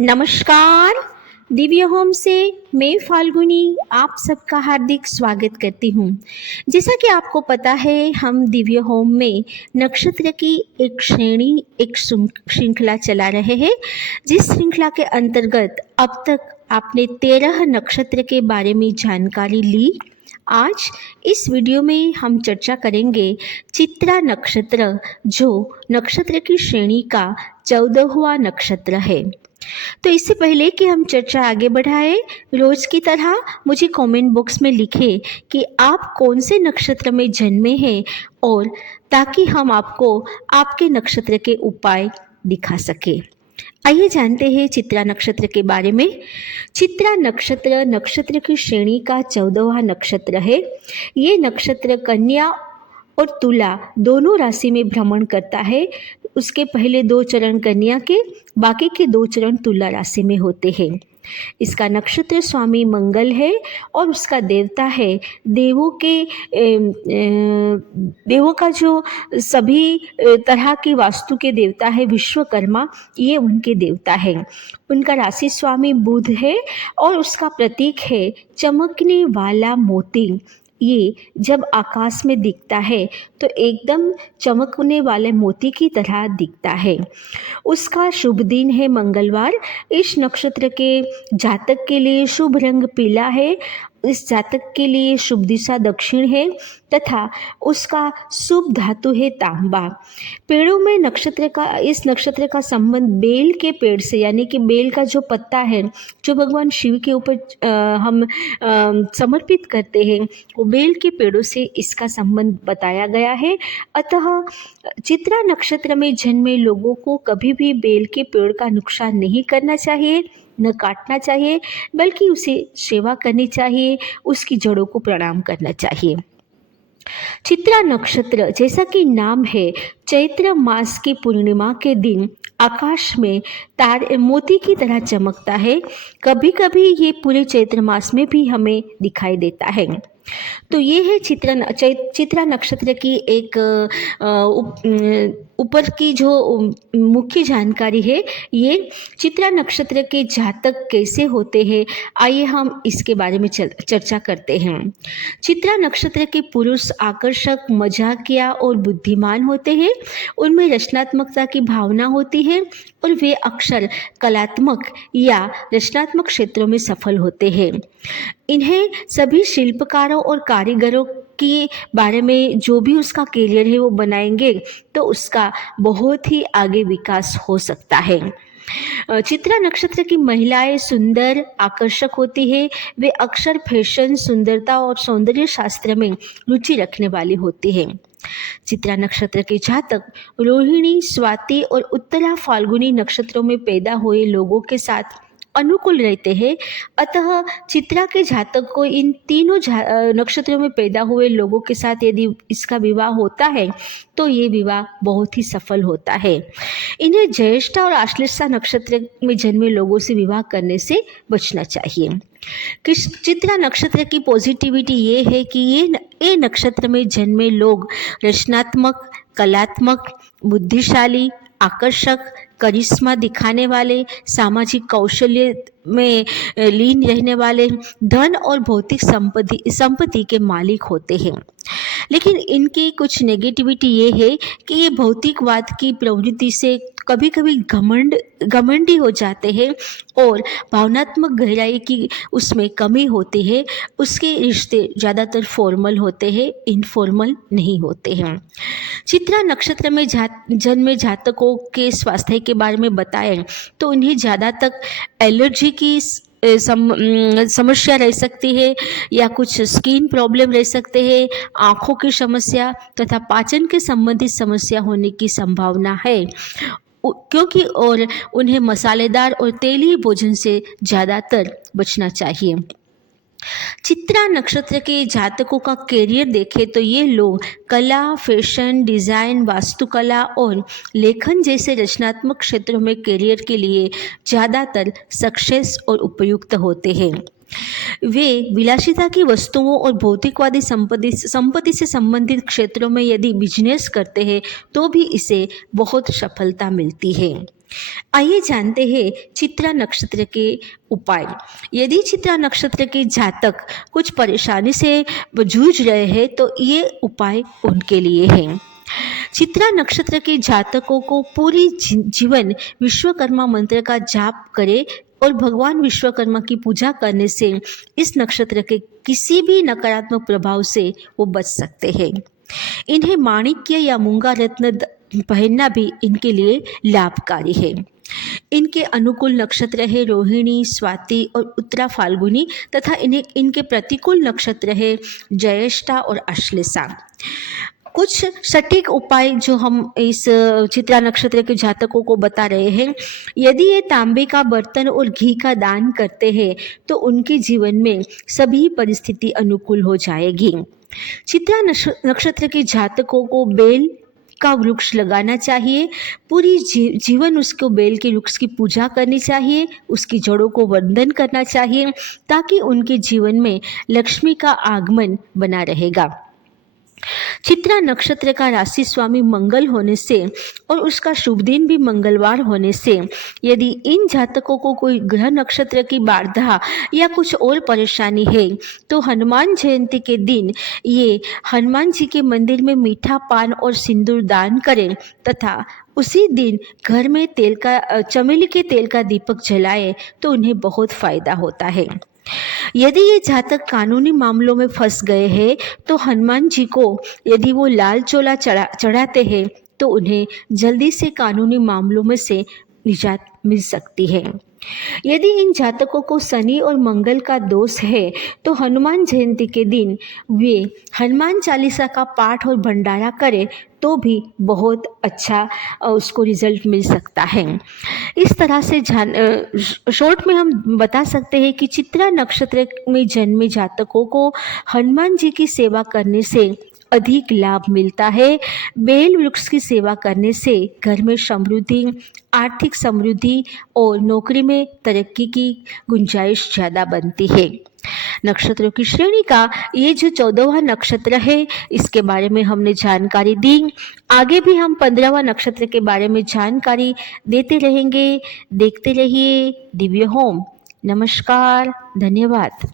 नमस्कार। दिव्य होम से मैं फाल्गुनी आप सबका हार्दिक स्वागत करती हूँ। जैसा कि आपको पता है, हम दिव्य होम में नक्षत्र की एक श्रेणी एक श्रृंखला चला रहे हैं, जिस श्रृंखला के अंतर्गत अब तक आपने 13 नक्षत्र के बारे में जानकारी ली। आज इस वीडियो में हम चर्चा करेंगे चित्रा नक्षत्र, जो नक्षत्र की श्रेणी का 14वां नक्षत्र है। तो इससे पहले कि हम चर्चा आगे बढ़ाएं, रोज की तरह मुझे कमेंट बॉक्स में लिखें कि आप कौन से नक्षत्र में जन्मे हैं, और ताकि हम आपको आपके नक्षत्र के उपाय दिखा सके। आइए जानते हैं चित्रा नक्षत्र के बारे में। चित्रा नक्षत्र नक्षत्र की श्रेणी का 14वां नक्षत्र है। ये नक्षत्र कन्या और तुला दोनों राशि में भ्रमण करता है। उसके पहले 2 चरण कन्या के, बाकी के 2 चरण तुला राशि में होते हैं। इसका नक्षत्र स्वामी मंगल है और उसका देवता है देवों का जो सभी तरह की वास्तु के देवता है विश्वकर्मा, ये उनके देवता है। उनका राशि स्वामी बुध है और उसका प्रतीक है चमकने वाला मोती। ये जब आकाश में दिखता है तो एकदम चमकने वाले मोती की तरह दिखता है। उसका शुभ दिन है मंगलवार। इस नक्षत्र के जातक के लिए शुभ रंग पीला है। इस जातक के लिए शुभ दिशा दक्षिण है तथा उसका शुभ धातु है तांबा। पेड़ों में इस नक्षत्र का संबंध बेल के पेड़ से, यानी कि बेल का जो पत्ता है जो भगवान शिव के ऊपर हम समर्पित करते हैं, वो बेल के पेड़ों से इसका संबंध बताया गया है। अतः चित्रा नक्षत्र में जन्मे लोगों को कभी भी बेल के पेड़ का नुकसान नहीं करना चाहिए, न काटना चाहिए, बल्कि उसे सेवा करनी चाहिए, उसकी जड़ों को प्रणाम करना चाहिए। चित्रा नक्षत्र, जैसा कि नाम है, चैत्र मास की पूर्णिमा के दिन आकाश में तारे मोती की तरह चमकता है। कभी कभी ये पूरे चैत्र मास में भी हमें दिखाई देता है। तो ये है चित्रा नक्षत्र की एक ऊपर की जो मुख्य जानकारी है। ये चित्रा नक्षत्र के जातक कैसे होते हैं, आइए हम इसके बारे में चर्चा करते हैं। चित्रा नक्षत्र के पुरुष आकर्षक, मजाकिया और बुद्धिमान होते हैं। उनमें रचनात्मकता की भावना होती है और वे अक्सर कलात्मक या रचनात्मक क्षेत्रों में सफल होते हैं। इन्हें सभी शिल्पकारों और कारीगरों के बारे में जो भी उसका करियर है वो बनाएंगे तो उसका बहुत ही आगे विकास हो सकता है। चित्रा नक्षत्र की महिलाएं सुंदर, आकर्षक होती है। वे अक्सर फैशन, सुंदरता और सौंदर्य शास्त्र में रुचि रखने वाली होती है। चित्रा नक्षत्र के जातक रोहिणी, स्वाति और उत्तरा फाल्गुनी नक्षत्रों में पैदा हुए लोगों के साथ अनुकूल रहते हैं। अतः चित्रा के जातक को इन तीनों नक्षत्रों में पैदा हुए लोगों के साथ यदि इसका विवाह होता है तो ये विवाह बहुत ही सफल होता है। इन्हें ज्येष्ठा और आश्लेषा नक्षत्र में जन्मे लोगों से विवाह करने से बचना चाहिए। चित्रा नक्षत्र की पॉजिटिविटी ये है कि ये नक्षत्र में जन्मे लोग रचनात्मक, कलात्मक, बुद्धिशाली, आकर्षक, करिश्मा दिखाने वाले, सामाजिक कौशल्य में लीन रहने वाले, धन और भौतिक संपत्ति के मालिक होते हैं। लेकिन इनकी कुछ नेगेटिविटी ये है कि ये भौतिकवाद की प्रवृत्ति से कभी कभी घमंडी हो जाते हैं और भावनात्मक गहराई की उसमें कमी होती है। उसके रिश्ते ज़्यादातर फॉर्मल होते हैं, इनफॉर्मल नहीं होते हैं। चित्रा नक्षत्र में जन्मे जातकों के स्वास्थ्य के बारे में बताएं तो उन्हें ज़्यादातर एलर्जी की समस्या रह सकती है या कुछ स्किन प्रॉब्लम रह सकते हैं, आँखों की समस्या तथा पाचन के संबंधित समस्या होने की संभावना है, क्योंकि और उन्हें मसालेदार और तेलीय भोजन से ज़्यादातर बचना चाहिए। चित्रा नक्षत्र के जातकों का करियर देखें तो ये लोग कला, फैशन, डिज़ाइन, वास्तुकला और लेखन जैसे रचनात्मक क्षेत्रों में करियर के लिए ज़्यादातर सक्सेस और उपयुक्त होते हैं। वे विलासिता की वस्तुओं और भौतिकवादी संपत्ति से संबंधित क्षेत्रों में यदि बिजनेस करते हैं तो भी इसे बहुत सफलता मिलती है। आइए जानते हैं चित्रा नक्षत्र के उपाय। यदि चित्रा नक्षत्र के जातक कुछ परेशानी से जूझ रहे हैं तो ये उपाय उनके लिए हैं। चित्रा नक्षत्र के जातकों को पूरी जीवन विश्वकर्मा मंत्र का जाप करें और भगवान विश्वकर्मा की पूजा करने से इस नक्षत्र के किसी भी नकारात्मक प्रभाव से वो बच सकते हैं। इन्हें माणिक्य या मूंगा रत्न पहनना भी इनके लिए लाभकारी है। इनके अनुकूल नक्षत्र है रोहिणी, स्वाति और उत्तरा फाल्गुनी तथा इनके प्रतिकूल नक्षत्र है ज्येष्ठा और आश्लेषा। कुछ सटीक उपाय जो हम इस चित्रा नक्षत्र के जातकों को बता रहे हैं। यदि ये तांबे का बर्तन और घी का दान करते हैं तो उनके जीवन में सभी परिस्थिति अनुकूल हो जाएगी। चित्रा नक्षत्र के जातकों को बेल का वृक्ष लगाना चाहिए। पूरी जीवन उसको बेल के वृक्ष की पूजा करनी चाहिए, उसकी जड़ों को वंदन करना चाहिए ताकि उनके जीवन में लक्ष्मी का आगमन बना रहेगा। चित्रा नक्षत्र का राशि स्वामी मंगल होने से और उसका शुभ दिन भी मंगलवार होने से यदि इन जातकों को कोई ग्रह नक्षत्र की बाधा या कुछ और परेशानी है तो हनुमान जयंती के दिन ये हनुमान जी के मंदिर में मीठा पान और सिंदूर दान करें तथा उसी दिन घर में चमेली के तेल का दीपक जलाए तो उन्हें बहुत फायदा होता है। यदि ये जातक कानूनी मामलों में फंस गए हैं तो हनुमान जी को यदि वो लाल चोला चढ़ाते हैं तो उन्हें जल्दी से कानूनी मामलों में से निजात मिल सकती है। यदि इन जातकों को शनि और मंगल का दोष है तो हनुमान जयंती के दिन वे हनुमान चालीसा का पाठ और भंडारा करें तो भी बहुत अच्छा उसको रिजल्ट मिल सकता है। इस तरह से शॉर्ट में हम बता सकते हैं कि चित्रा नक्षत्र में जन्मे जातकों को हनुमान जी की सेवा करने से अधिक लाभ मिलता है। बेल वृक्ष की सेवा करने से घर में समृद्धि, आर्थिक समृद्धि और नौकरी में तरक्की की गुंजाइश ज़्यादा बनती है। नक्षत्रों की श्रेणी का ये जो 14वां नक्षत्र है इसके बारे में हमने जानकारी दी। आगे भी हम 15वां नक्षत्र के बारे में जानकारी देते रहेंगे। देखते रहिए दिव्य होम। नमस्कार, धन्यवाद।